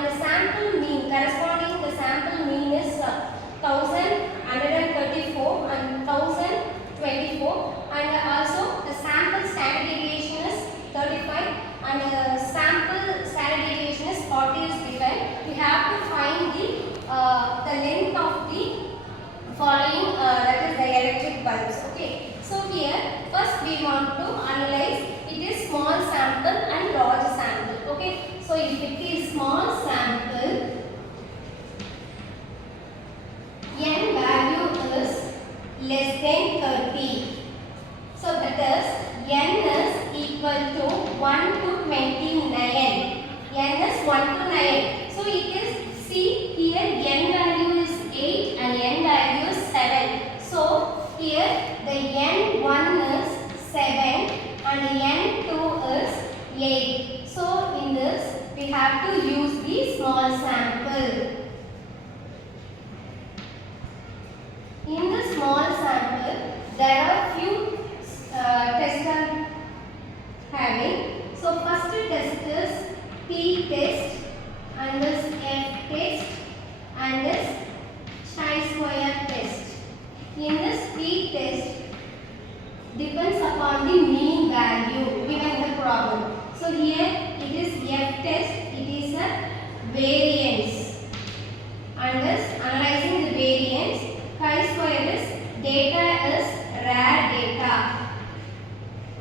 and the sample mean corresponding the sample mean is 1134 and 1024, and also the sample standard deviation is 35 and the sample standard deviation is 40 is given. We have to find the length of the following that is the electric bulbs. Okay, so here first we want to analyze it is small sample and large sample. Okay, so if it is small sample, n value is less than 30. So that is n is equal to 1 to 29. N is 1 to 9. So it is, see here n value is 8 and n value is 7. So here the n1 is 7 and n2 is 8. So in this we have to use the small sample. In the small sample there are few tests are having. So first test is t-test and this f-test and this chi-square test. In this t-test depends upon the mean value given the problem. So here it is f-test, it is a variance and this analyzing the variance. Chi-square is data is rare data.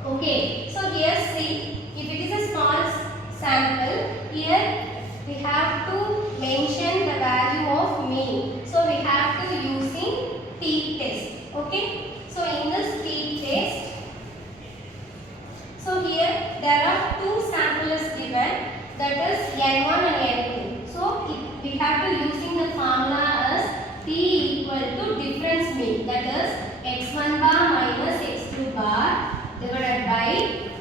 Okay, so here see, if it is a small sample, here we have to mention the value of mean. So we have to using t-test. Okay, so in this t-test, so here there are two samples given, that is n1 and n2. So we have to using the formula as t equal to difference mean, that is x1 bar minus x2 bar divided by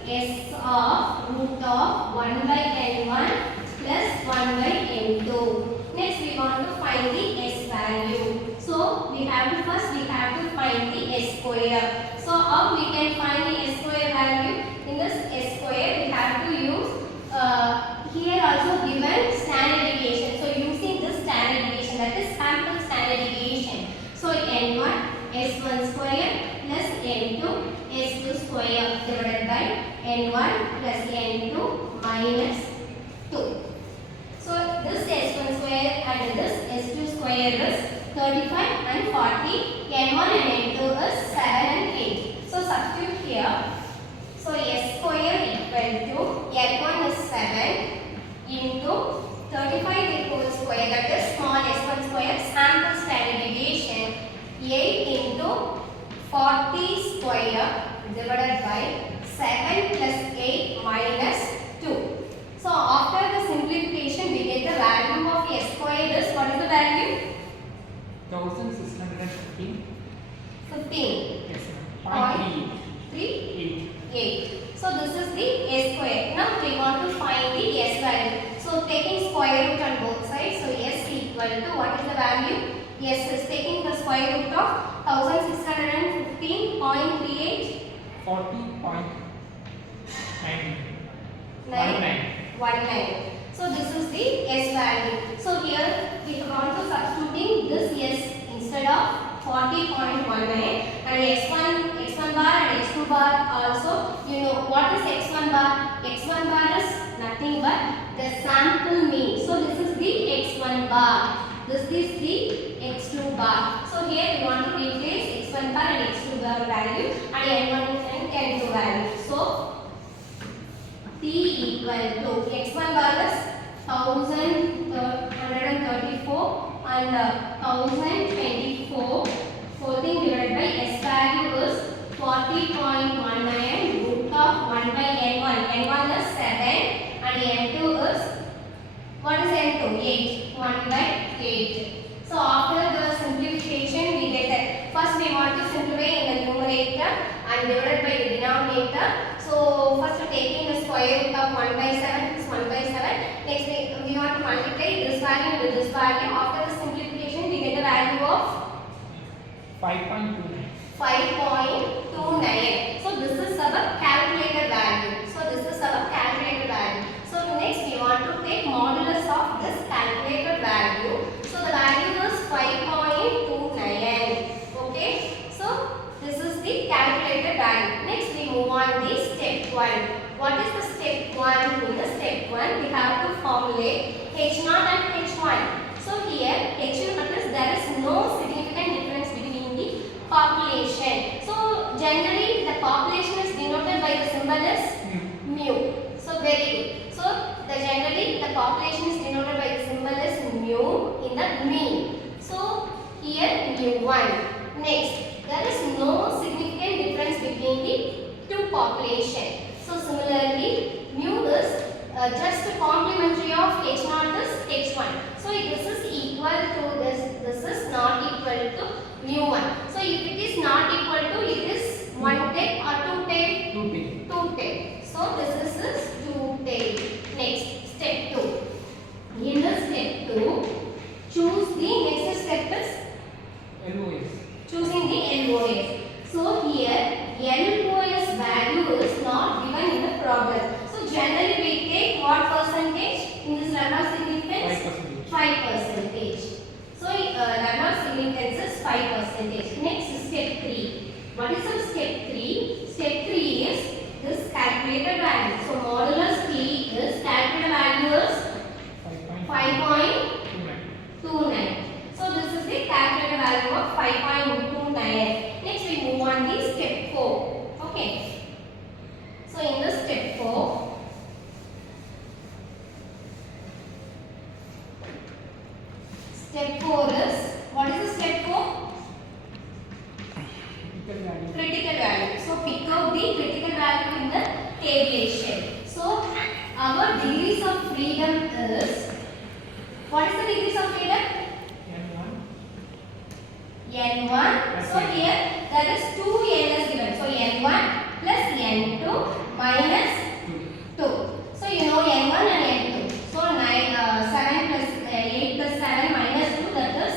s of root of 1 by n1 plus 1 by n2. Next we want to find the s value. So we have to first find the s square. So how we can find the s square value? In this s square we have to use here also given standard deviation. So using this standard deviation, that is sample standard deviation. So n1 s1 square plus n2 s2 square divided by n1 plus n2 minus 2. So this s1 square and this s2 square is 35 and 40. n1 and n2 is 7 and 8. So substitute here. So s square equal to n1 is 7 into 35 the whole square, that is small s1 square sample standard deviation, 8 into 40 square divided by 7 plus 8 minus 2. So after the simplification we get the value of s square is, what is the value? 1615. 15. Yes, 0.38. So this is the s square. Now we want to find the s value. So taking square root on both sides, so s equal to, what is the value? S is taking the square root of 1615.38. 40.19. So this is the s value. So here we want to substituting this s instead of 40.19 and x1 bar and x2 bar also. You know what is x1 bar? x1 bar is nothing but the sample mean. So this is the x1 bar. This is the x2 bar. So here we want to replace x1 bar and x2 bar value and n1 and n2 value. So t equal to x1 bar is 1134 and 1024. Whole thing divided by s value is 40.19 root of 1 by n1. n1 is 7 and n2 is, what is n2? 8. 1 by 8. So after the simplification we get that. First we want to simplify in the numerator and divided by the denominator. So first taking the square root of 1 by 7 is 1 by 7. Next we want to multiply this value with this value. After the simplification we get the value of 5.29. 5.29. So this is our calculated value. So next we want to take modulus of this have to formulate H0 and H1. So here H0 is there is no significant difference between the population. So generally the population is denoted by the symbol as mu. So very good. So generally the population is denoted by the symbol as mu in the mean. So here mu1. Next, there is no significant difference between the two population. So similarly, mu is just complementary of H0 is H1. So this is equal to this. This is not equal to mu1. So if it is not equal to, it is one tail or two tail? Two tail. So this is 2 tail. Next, step 2. In the step 2, choose the next step is LOS. choosing the LOS. So here LOS value is not given in the problem. So generally we take what percentage in this level of significance? 5%. 5%. So level of significance is 5%. Next, step 3. What is the step 3? Step 3 is this calculated value. So modulus T is calculated value is 5.29. So this is the calculated value of 5.29. Next we move on to step 4. Okay. So in the step 4, step 4 is, what is the step 4? Critical value. So pick out the critical value in the deviation. So our degrees of freedom is, what is the degrees of freedom? N1. So here there is 2 N is given. So N1 plus N2 minus 2. So you know N1 and N2. So 7 plus 8 plus 7 minus 2, that is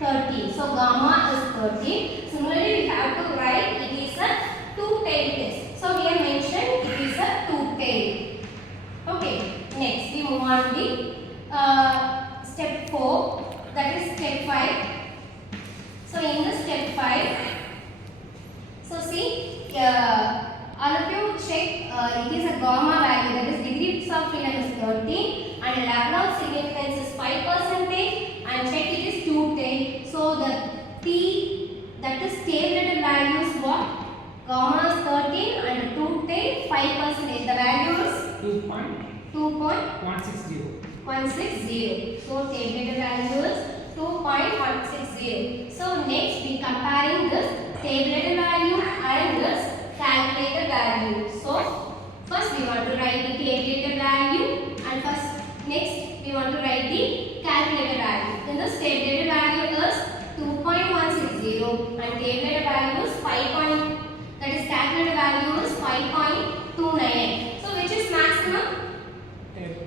30. So gamma is 30. Similarly we have to write it is a 2-tailed test. So here mentioned it is a 2-tailed. Okay. Next we move on the step 4, that is step 5. So in the step 5, so see, all of you check, it is a gamma value, that is degrees of freedom is 30 and level of significance is 5% and check it is 2 tail. So the T, that is tabulated value is what? Gamma is 13 and 2 tail 5%. The value is 2.160. So tabulated value is 2.160. So next we comparing this tabulated value and this calculated value. So first we want to write the tabulated value and next we want to write the calculated value. Then the tabulated value is 2.160 and tabulated value is 5. That is calculated value is 5.29. So which is maximum?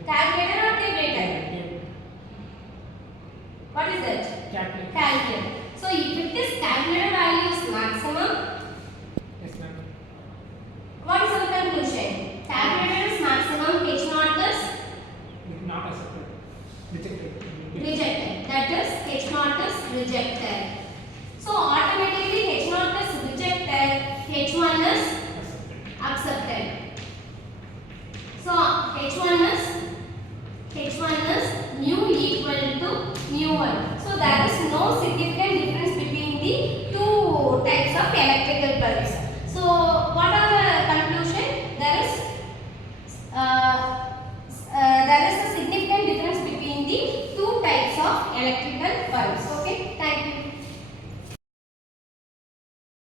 Calculated or tabulated? What is it? Calculated. So if it is calculated value is maximum, Yes, ma'am. what is our conclusion? Calculated is maximum, H0 is Not accepted. Rejected. rejected. That is H0 is rejected. So automatically H0 is rejected, H1 is accepted. So H1 is mu equal to mu1. So there is no significant difference between the two types of electrical bulbs. So what are the conclusion? There is a significant difference between the two types of electrical bulbs. Okay.